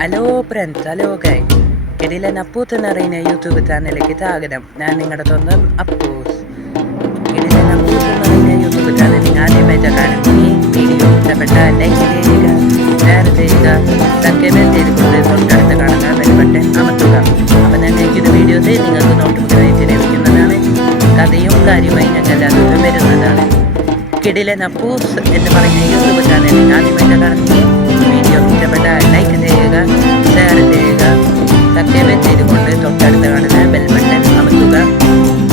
Hello friends, hello ഗൈ കിടിലൻ അപ്പൂത്ത് എന്ന് പറയുന്ന യൂട്യൂബ് ചാനലിലേക്ക് സ്വാഗതം. ഞാൻ നിങ്ങളുടെ സ്വന്തം അപ്പൂസ്. കിടിലൻ അപ്പൂത്ത് എന്ന് പറയുന്ന യൂട്യൂബ് ചാനൽ നിങ്ങൾ ആദ്യമായിട്ട് കാണുകയും വീഡിയോ ഇഷ്ടപ്പെട്ട ലൈക്ക് ചെയ്യുക, ഷെയർ ചെയ്യുക, സബ്സ്ക്രൈബ് ചെയ്തുകൊണ്ട് തൊട്ടടുത്ത് കാണുന്ന ബെൽ ബട്ടൺ അമർത്തുക. അപ്പം ഞാൻ അയക്കുന്ന വീഡിയോസ് നിങ്ങൾക്ക് നോട്ടിഫിക്കേഷൻ ലഭിക്കുന്നതാണ്. കഥയും കാര്യമായി ഞങ്ങൾ അതും വരുന്നതാണ്. കിടിലൻ അപ്പൂസ് എന്ന് പറയുന്ന യൂട്യൂബ് ചാനൽ നിങ്ങൾ ആദ്യമായിട്ട് കാണുകയും വീഡിയോ ഇഷ്ടപ്പെട്ട ലൈക്ക് ചെയ്യുക, ഷെയർ ചെയ്യുക, സബ്സ്ക്രൈബ് ചെയ്തുകൊണ്ട് തൊട്ടടുത്ത് കാണുന്ന ബെൽ ബട്ടൺ അമർത്തുക.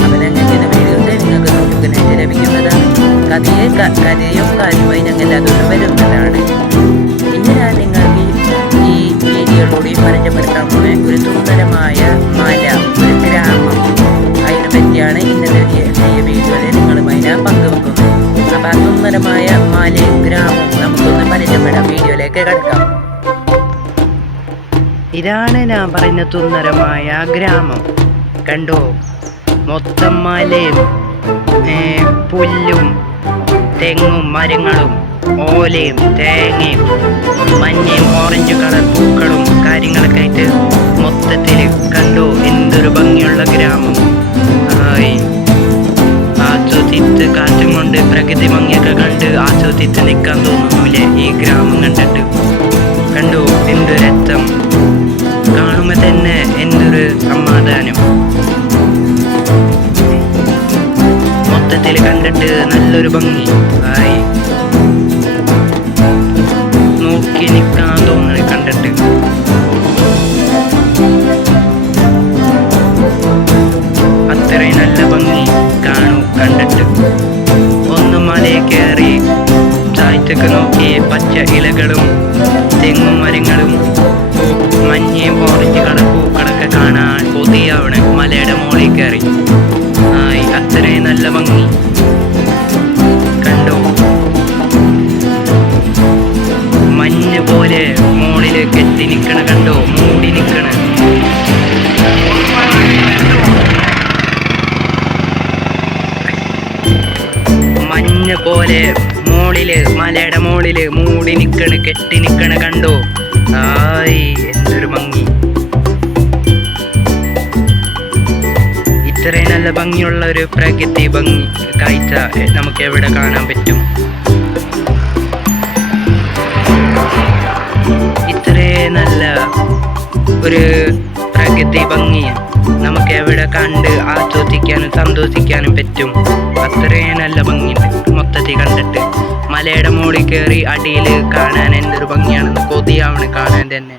അപ്പോൾ ഞങ്ങൾക്ക് വീഡിയോസ് നിങ്ങൾക്ക് നോട്ടിഫിക്കേഷൻ ലഭിക്കുന്നതാണ്. കഥയും കാര്യമായി ഞങ്ങൾ അതുകൊണ്ട് വരുന്നതാണ്. ഇന്ന് ഞാൻ നിങ്ങൾക്ക് ഈ വീഡിയോയിലൂടെ പരിചയപ്പെടുത്താൻ പോകുന്ന ഒരു സുന്ദരമായ മല, ഒരു ഗ്രാമം, അതിനെ പറ്റിയാണ് ഇന്നത്തെ വീഡിയോയിൽ നിങ്ങളുമായി ഞാൻ പങ്കുവെക്കുന്നത്. അപ്പോൾ ആ സുന്ദരമായ മലയും ഗ്രാമവും നമുക്കൊന്ന് പരിചയപ്പെടാം. വീഡിയോയിലേക്ക് കിടക്കാം. ഇതാണ് ഞാൻ പറയുന്ന സുന്ദരമായ ഗ്രാമം. കണ്ടോ, മൊത്തം മലയും പുല്ലും തെങ്ങും മരങ്ങളും ഓലയും തേങ്ങയും മഞ്ഞയും ഓറഞ്ച് കളർ പൂക്കളും കാര്യങ്ങളൊക്കെ ആയിട്ട് മൊത്തത്തിൽ കണ്ടോ എന്തൊരു ഭംഗിയുള്ള ഗ്രാമം. ആസ്വദിച്ച് കാറ്റും കൊണ്ട് പ്രകൃതി ഭംഗിയൊക്കെ കണ്ട് ആസ്വദിച്ച് നിൽക്കാൻ തോന്നുന്നില്ലേ ഈ ഗ്രാമം കണ്ടിട്ട്? കണ്ടോ എന്തൊരു രസം, കാണുമ്പോൾ തന്നെ എന്തൊരു സമാധാനം. മൊത്തത്തിൽ കണ്ടിട്ട് നല്ലൊരു ഭംഗി ആയി, നോക്കി നിൽക്കാൻ തോന്നണ കണ്ടിട്ട്. അത്രയും നല്ല ഭംഗി കാണൂ കണ്ടിട്ട്. ഒന്ന് മലയെ കയറി താഴ്ത്തൊക്കെ നോക്കി പച്ച ഇലകളും തെങ്ങും മരങ്ങളും മഞ്ഞയും ഓറഞ്ച് കളർ പൂക്കളൊക്കെ കാണാൻ കൊതിയാവണ്. മലയുടെ മുകളിൽ കയറി അത്രയും നല്ല ഭംഗി കണ്ടോ. മഞ്ഞ് പോലെ മുകളിൽ കെട്ടി നിൽക്കണ കണ്ടോ, മൂടി നിൽക്കണ. മഞ്ഞ് പോലെ മോളില്, മലയുടെ മോളില് മൂടി നിൽക്കണ, കെട്ടി നിൽക്കണ കണ്ടോ. എന്തൊരു ഭംഗി. ഇത്രയും നല്ല ഭംഗിയുള്ള ഒരു പ്രകൃതി ഭംഗി കാഴ്ച നമുക്ക് എവിടെ കാണാൻ പറ്റും? ഇത്രയും നല്ല ഒരു പ്രകൃതി ഭംഗി നമുക്ക് എവിടെ കണ്ട് ആസ്വദിക്കാനും സന്തോഷിക്കാനും പറ്റും. അത്രയും നല്ല ഭംഗിയുണ്ട് മൊത്തത്തിൽ കണ്ടിട്ട്. മലയുടെ മുകളിൽ കയറി അടിയിൽ കാണാൻ എന്തൊരു ഭംഗിയാണെന്ന് കൊതിയാവണ് കാണാൻ തന്നെ.